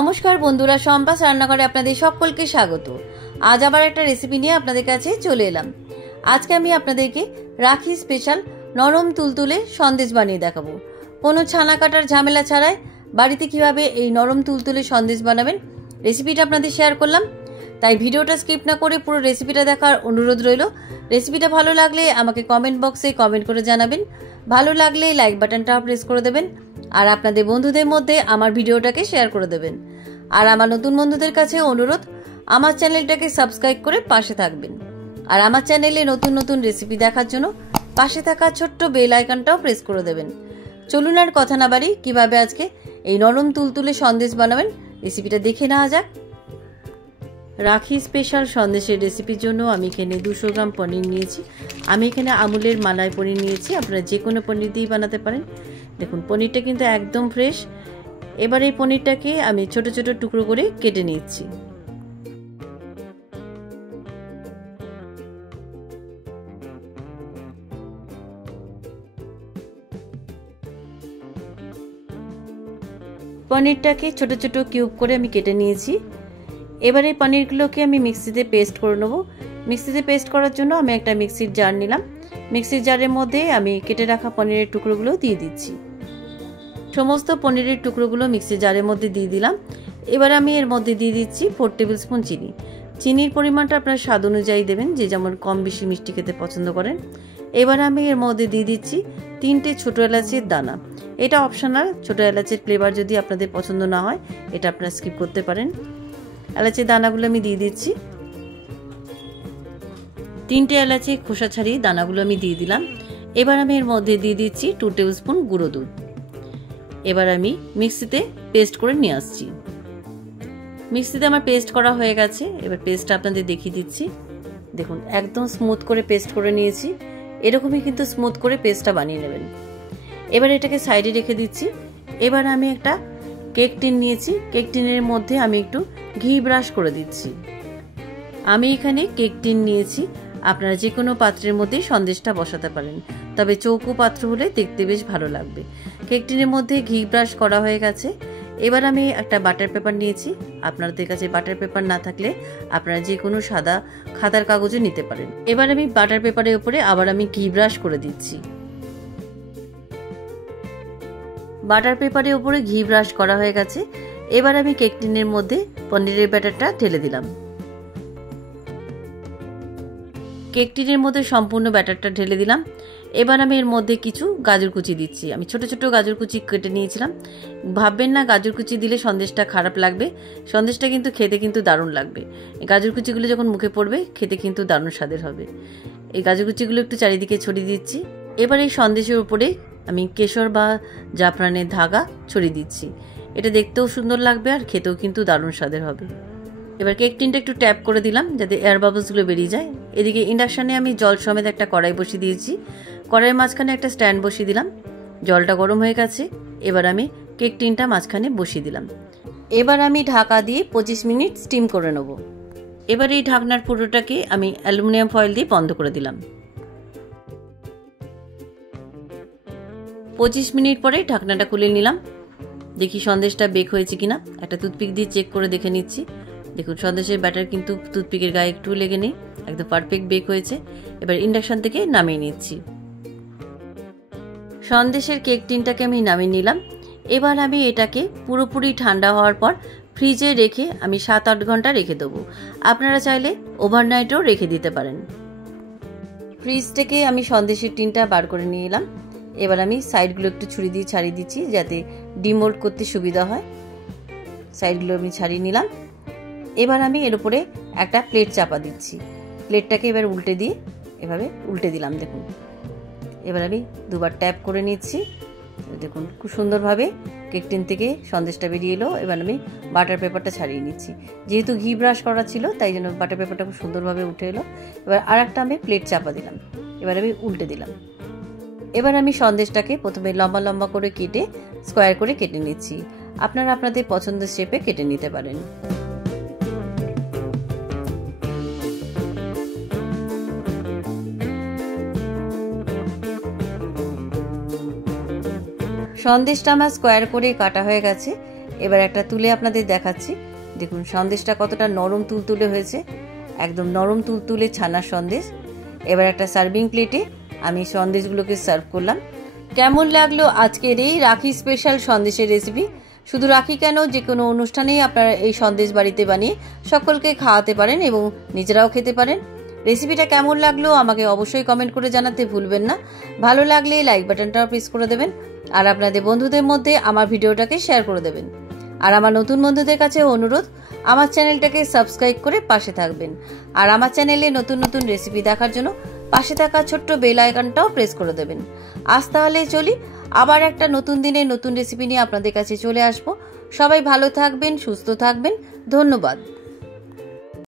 নমস্কার বন্ধুরা, সম্পাস রান্নাঘরে আপনাদের সকলকে স্বাগত। আজ আবার একটা রেসিপি নিয়ে আপনাদের কাছে চলে এলাম। আজকে আমি আপনাদেরকে রাখি স্পেশাল নরম তুলতুলে সন্দেশ বানিয়ে দেখাবো। কোনো ছানা কাটার ঝামেলা ছাড়াই বাড়িতে কিভাবে এই নরম তুলতুলে সন্দেশ বানাবেন রেসিপিটা আপনাদের শেয়ার করলাম। তাই ভিডিওটা স্কিপ না করে পুরো রেসিপিটা দেখার অনুরোধ রইল। রেসিপিটা ভালো লাগলে আমাকে কমেন্ট বক্সে কমেন্ট করে জানাবেন। ভালো লাগলে লাইক বাটনটাও প্রেস করে দেবেন আর আপনাদের বন্ধুদের মধ্যে আমার ভিডিওটাকে শেয়ার করে দেবেন। আর আমার নতুন বন্ধুদের কাছে অনুরোধ, আমার চ্যানেলটাকে সাবস্ক্রাইব করে পাশে থাকবেন। আর আমার চ্যানেলে নতুন নতুন রেসিপি দেখার জন্য পাশে থাকা ছোট্ট বেল আইকনটাও প্রেস করে দেবেন। চলুন আর কথা না বাড়ি, কিভাবে আজকে এই নরম তুলতুলে সন্দেশ বানাবেন রেসিপিটা দেখে নেওয়া যাক। রাখি স্পেশাল সন্দেশের রেসিপির জন্য আমি এখানে 200 গ্রাম পনির নিয়েছি। আমি এখানে আমুলের মালাই পনির নিয়েছি, আপনারা যে কোনো পনির দিয়েই বানাতে পারেন। দেখুন পনিরটা কিন্তু একদম ফ্রেশ। এবার এই পনিরটাকে আমি ছোট ছোট টুকরো করে কেটে নিচ্ছি। পনিরটাকে ছোট ছোট কিউব করে আমি কেটে নিয়েছি। এবার এই পনিরগুলোকে আমি মিক্সিতে পেস্ট করে নেব। মিক্সিতে পেস্ট করার জন্য আমি একটা মিক্সির জার নিলাম। মিক্সির জারের মধ্যে আমি কেটে রাখা পনিরের টুকরোগুলো দিয়ে দিচ্ছি। সমস্ত পনিরের টুকরোগুলো মিক্সির জারের মধ্যে দিয়ে দিলাম। এবার আমি এর মধ্যে দিয়ে দিচ্ছি 4 টেবিল স্পুন চিনি। চিনির পরিমাণটা আপনার স্বাদ অনুযায়ী দেবেন, যে যেমন কম বেশি মিষ্টি খেতে পছন্দ করেন। এবার আমি এর মধ্যে দিয়ে দিচ্ছি 3টে ছোটো এলাচের দানা। এটা অপশনাল, ছোটো এলাচের ফ্লেভার যদি আপনাদের পছন্দ না হয় এটা আপনারা স্কিপ করতে পারেন। এলাচের দানাগুলো আমি দিয়ে দিচ্ছি। 3টে এলাচি খোসা ছাড়িয়ে দানাগুলো আমি দিয়ে দিলাম। এবার আমি এর মধ্যে দিয়ে দিচ্ছি 2 টেবিল স্পুন গুঁড়ো দুধ। এবার আমি মিক্সিতে পেস্ট করে নিয়ে আসছি। মিক্সিতে আমার পেস্ট করা হয়ে গেছে। এবার পেস্টটা আপনাদের দেখিয়ে দিচ্ছি। দেখুন একদম স্মুথ করে পেস্ট করে নিয়েছি। এরকমই কিন্তু স্মুথ করে পেস্টটা বানিয়ে নেবেন। এবার এটাকে সাইডে রেখে দিচ্ছি। এবার আমি একটা কেক টিন নিয়েছি। কেক টিনের মধ্যে আমি একটু ঘি ব্রাশ করে দিচ্ছি। আমি এখানে কেক টিন নিয়েছি, আপনারা যে কোনো পাত্রের মধ্যেই সন্দেশটা বসাতে পারেন, তবে চৌকো পাত্র হলে দেখতে বেশ ভালো লাগবে। কেক টিনের মধ্যে ঘি ব্রাশ করা হয়ে গেছে। এবার আমি একটা বাটার পেপার নিয়েছি। আপনাদের কাছে বাটার পেপার না থাকলে আপনারা যে কোনো সাদা খাতার কাগজে নিতে পারেন। এবার আমি বাটার পেপারের উপরে আবার আমি ঘি ব্রাশ করে দিচ্ছি। বাটার পেপারের উপরে ঘি ব্রাশ করা হয়ে গেছে। এবার আমি কেক টিনের মধ্যে পনিরের ব্যাটারটা ঢেলে দিলাম। কেক টিনের মধ্যে সম্পূর্ণ ব্যাটারটা ঢেলে দিলাম। এবার আমি এর মধ্যে কিছু গাজর কুচি দিচ্ছি। আমি ছোট ছোট গাজর কুচি কেটে নিয়েছিলাম। ভাববেন না গাজর কুচি দিলে সন্দেশটা খারাপ লাগবে, সন্দেশটা কিন্তু খেতে কিন্তু দারুণ লাগবে। এই গাজর কুচিগুলো যখন মুখে পড়বে খেতে কিন্তু দারুণ স্বাদের হবে। এই গাজর কুচিগুলো একটু চারিদিকে ছড়িয়ে দিচ্ছি। এবার এই সন্দেশের উপরে আমি কেশর বা জাফরানের ধাগা ছড়িয়ে দিচ্ছি। এটা দেখতেও সুন্দর লাগবে আর খেতেও কিন্তু দারুণ স্বাদের হবে। এবার কেক টিনটা একটু ট্যাপ করে দিলাম যাতে এয়ার বাবলসগুলো বেরিয়ে যায়। এদিকে ইন্ডাকশানে আমি জল সমেত একটা কড়াই বসিয়ে দিয়েছি। কড়াইয়ের মাঝখানে একটা স্ট্যান্ড বসিয়ে দিলাম। জলটা গরম হয়ে গেছে। এবার আমি কেক টিনটা মাঝখানে বসিয়ে দিলাম। এবার আমি ঢাকা দিয়ে 25 মিনিট স্টিম করে নেব। এবার এই ঢাকনার পুরোটাকে আমি অ্যালুমিনিয়াম ফয়েল দিয়ে বন্ধ করে দিলাম। 25 মিনিট পরে ঢাকনাটা খুলে নিলাম। দেখি সন্দেশটা বেক হয়েছে কিনা। একটা টুথপিক দিয়ে চেক করে দেখে নিচ্ছি। দেখুন সন্দেশের ব্যাটার কিন্তু টুথপিকের গায়ে একটু লেগে নেই, একদম পারফেক্ট বেক হয়েছে। এবার ইন্ডাকশন থেকে নামিয়ে নিচ্ছি। সন্দেশের কেক টিনটাকে আমি নামিয়ে নিলাম। এবার আমি এটাকে পুরোপুরি ঠান্ডা হওয়ার পর ফ্রিজে রেখে আমি 7-8 ঘন্টা রেখে দেবো। আপনারা চাইলে ওভারনাইটও রেখে দিতে পারেন। ফ্রিজ থেকে আমি সন্দেশের টিনটা বার করে নিয়ে এলাম। এবার আমি সাইডগুলো একটু ছুরি দিয়ে ছাড়িয়ে দিচ্ছি যাতে ডিমোল্ড করতে সুবিধা হয়। সাইডগুলো আমি ছাড়িয়ে নিলাম। এবার আমি এর উপরে একটা প্লেট চাপা দিচ্ছি। প্লেটটাকে এবার উল্টে দিয়ে এভাবে উল্টে দিলাম। দেখুন এবার আমি দুবার ট্যাপ করে নিচ্ছি। দেখুন খুব সুন্দরভাবে কেক টিন থেকে সন্দেশটা বেরিয়ে এলো। এবার আমি বাটার পেপারটা ছাড়িয়ে নিচ্ছি। যেহেতু ঘি ব্রাশ করা ছিল তাই জন্য বাটার পেপারটা খুব সুন্দরভাবে উঠে এলো। এবার আর একটা আমি প্লেট চাপা দিলাম। এবার আমি উল্টে দিলাম। এবার আমি সন্দেশটাকে প্রথমে লম্বা লম্বা করে কেটে স্কোয়ার করে কেটে নিচ্ছি। আপনারা আপনাদের পছন্দের শেপে কেটে নিতে পারেন। সন্দেশটা আমার স্কোয়ার করে কাটা হয়ে গেছে। এবার একটা তুলে আপনাদের দেখাচ্ছি। দেখুন সন্দেশটা কতটা নরম তুলতুলে হয়েছে, একদম নরম তুলতুলে ছানার সন্দেশ। এবার একটা সার্ভিং প্লেটে আমি সন্দেশগুলোকে সার্ভ করলাম। কেমন লাগলো আজকের এই রাখি স্পেশাল সন্দেশের রেসিপি? শুধু রাখি কেন, যে কোনো অনুষ্ঠানেই আপনারা এই সন্দেশ বাড়িতে বানিয়ে সকলকে খাওয়াতে পারেন এবং নিজেরাও খেতে পারেন। রেসিপিটা কেমন লাগলো আমাকে অবশ্যই কমেন্ট করে জানাতে ভুলবেন না। ভালো লাগলে লাইক বাটনটাও প্রেস করে দেবেন, আর আপনাদের বন্ধুদের মধ্যে আমার ভিডিওটাকে শেয়ার করে দেবেন। আর আমার নতুন বন্ধুদের কাছে অনুরোধ, আমার চ্যানেলটাকে সাবস্ক্রাইব করে পাশে থাকবেন। আর আমার চ্যানেলে নতুন নতুন রেসিপি দেখার জন্য পাশে থাকা ছোট্ট বেল আইকনটাও প্রেস করে দেবেন। আজ তাহলে চলি, আবার একটা নতুন দিনে নতুন রেসিপি নিয়ে আপনাদের কাছে চলে আসবো। সবাই ভালো থাকবেন, সুস্থ থাকবেন। ধন্যবাদ।